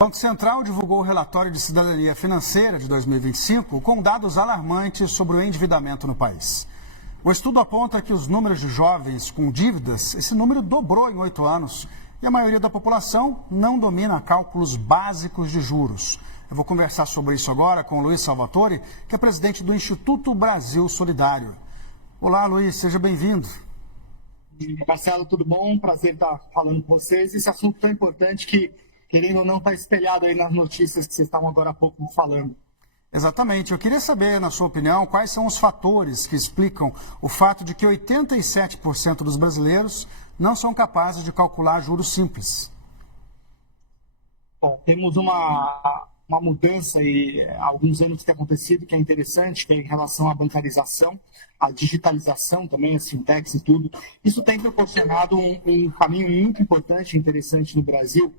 O Banco Central divulgou o relatório de cidadania financeira de 2025 com dados alarmantes sobre o endividamento no país. O estudo aponta que os números de jovens com dívidas, esse número dobrou em 8 anos e a maioria da população não domina cálculos básicos de juros. Eu vou conversar sobre isso agora com o Luiz Salvatore, que é presidente do Instituto Brasil Solidário. Olá, Luiz, seja bem-vindo. Marcelo, tudo bom? Prazer estar falando com vocês. Esse assunto tão importante que, querendo ou não, está espelhado aí nas notícias que vocês estavam agora há pouco falando. Exatamente. Eu queria saber, na sua opinião, quais são os fatores que explicam o fato de que 87% dos brasileiros não são capazes de calcular juros simples. Bom, temos uma mudança aí, há alguns anos que tem acontecido, que é interessante, que é em relação à bancarização, à digitalização também, as fintechs e tudo. Isso tem proporcionado um caminho muito importante e interessante no Brasil,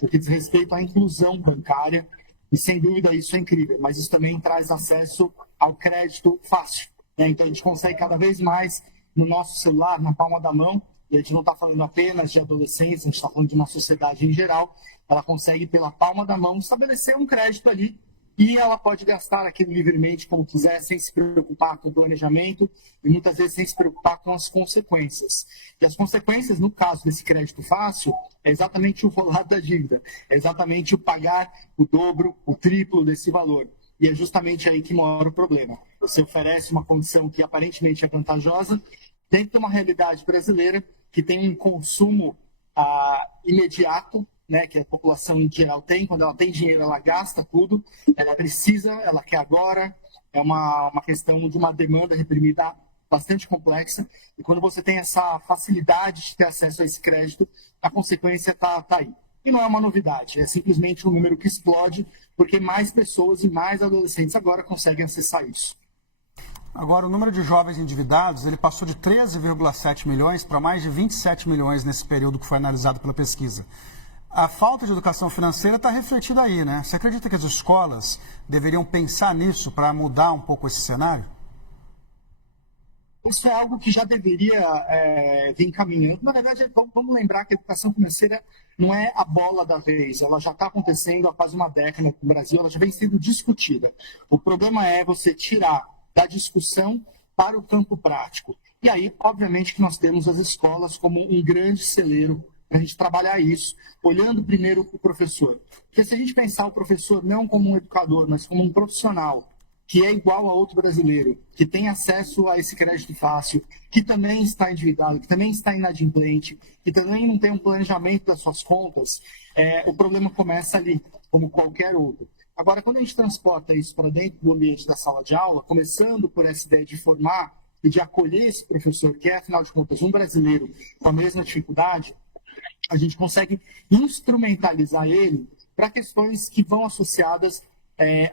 no que diz respeito à inclusão bancária, e sem dúvida isso é incrível, mas isso também traz acesso ao crédito fácil, né? Então a gente consegue cada vez mais no nosso celular, na palma da mão, e a gente não está falando apenas de adolescência, a gente está falando de uma sociedade em geral, ela consegue pela palma da mão estabelecer um crédito ali e ela pode gastar aquilo livremente como quiser, sem se preocupar com o planejamento e muitas vezes sem se preocupar com as consequências. E as consequências, no caso desse crédito fácil, é exatamente o rolado da dívida, é exatamente o pagar o dobro, o triplo desse valor. E é justamente aí que mora o problema. Você oferece uma condição que aparentemente é vantajosa dentro de uma realidade brasileira que tem um consumo imediato, né, que a população em geral tem. Quando ela tem dinheiro, ela gasta tudo, ela precisa, ela quer agora, é uma questão de uma demanda reprimida bastante complexa, e quando você tem essa facilidade de ter acesso a esse crédito, a consequência está aí. E não é uma novidade, é simplesmente um número que explode, porque mais pessoas e mais adolescentes agora conseguem acessar isso. Agora, o número de jovens endividados, ele passou de 13,7 milhões para mais de 27 milhões nesse período que foi analisado pela pesquisa. A falta de educação financeira está refletida aí, né? Você acredita que as escolas deveriam pensar nisso para mudar um pouco esse cenário? Isso é algo que já deveria vir caminhando. Na verdade, vamos lembrar que a educação financeira não é a bola da vez. Ela já está acontecendo há quase uma década no Brasil, ela já vem sendo discutida. O problema é você tirar da discussão para o campo prático. E aí, obviamente, que nós temos as escolas como um grande celeiro para a gente trabalhar isso, olhando primeiro para o professor. Porque se a gente pensar o professor não como um educador, mas como um profissional, que é igual a outro brasileiro, que tem acesso a esse crédito fácil, que também está endividado, que também está inadimplente, que também não tem um planejamento das suas contas, o problema começa ali, como qualquer outro. Agora, quando a gente transporta isso para dentro do ambiente da sala de aula, começando por essa ideia de formar e de acolher esse professor, que é, afinal de contas, um brasileiro com a mesma dificuldade, a gente consegue instrumentalizar ele para questões que vão associadas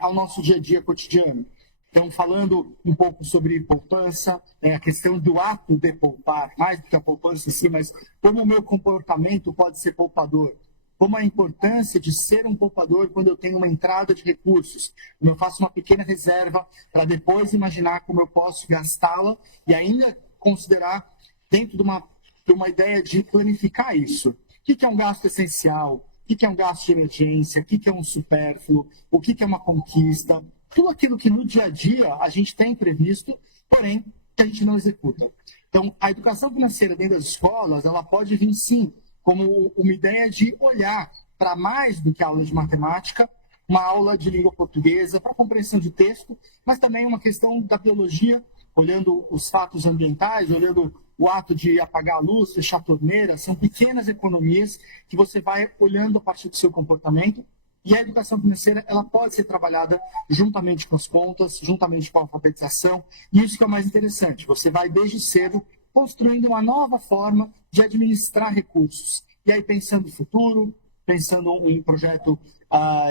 ao nosso dia a dia cotidiano. Então, falando um pouco sobre poupança, a questão do ato de poupar, mais do que a poupança em si, mas como o meu comportamento pode ser poupador, como a importância de ser um poupador quando eu tenho uma entrada de recursos, como eu faço uma pequena reserva para depois imaginar como eu posso gastá-la e ainda considerar dentro de uma ideia de planificar isso. O que é um gasto essencial? O que é um gasto de emergência? O que é um supérfluo? O que é uma conquista? Tudo aquilo que no dia a dia a gente tem previsto, porém, que a gente não executa. Então, a educação financeira dentro das escolas, ela pode vir sim como uma ideia de olhar para mais do que a aula de matemática, uma aula de língua portuguesa, para compreensão de texto, mas também uma questão da biologia, olhando os fatos ambientais, olhando o ato de apagar a luz, fechar a torneira, são pequenas economias que você vai olhando a partir do seu comportamento. E a educação financeira, ela pode ser trabalhada juntamente com as contas, juntamente com a alfabetização, e isso que é o mais interessante. Você vai desde cedo construindo uma nova forma de administrar recursos. E aí pensando no futuro, pensando em um projeto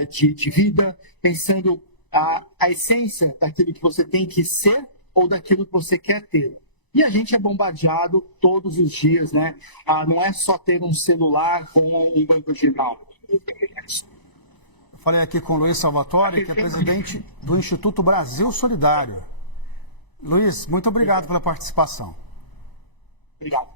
de vida, pensando a essência daquilo que você tem que ser ou daquilo que você quer ter. E a gente é bombardeado todos os dias, né? Não é só ter um celular com um banco digital. Eu falei aqui com o Luiz Salvatore, que é presidente do Instituto Brasil Solidário. Luiz, muito obrigado pela participação. Obrigado.